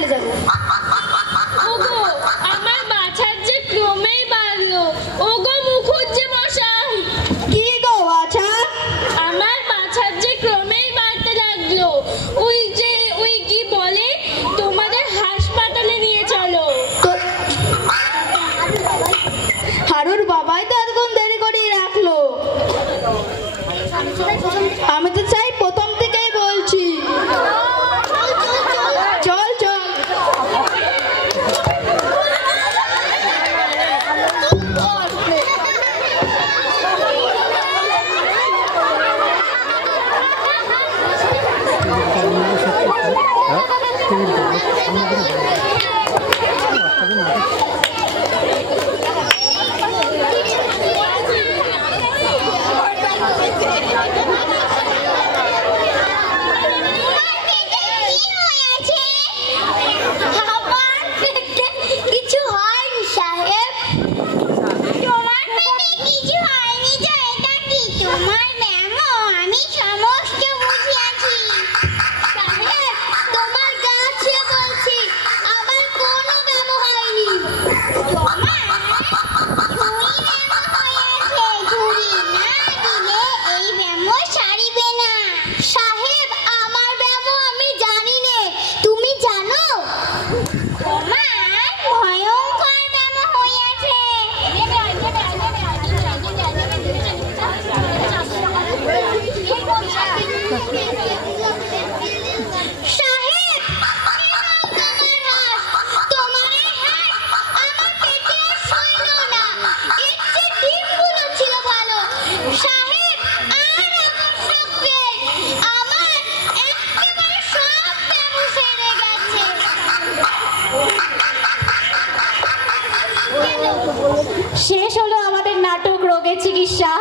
চলে যাবো। ওগো আমার বাছার যে ক্রমেই বাড়লো। ওগো মুখুজ্জে মশাই। কি গো বাছা? আমার বাছার যে ক্রমেই বাড়তে লাগলো। ওই কি বলে, তোমাদের হাসপাতালে নিয়ে চলো। হারুর বাবাই তো এতক্ষণ দেরি করে রাখলো। আমি তো চাই প্রথম থেকেই বলছি। চল চল। শেষ হলো আমাদের নাটক রোগের চিকিৎসা।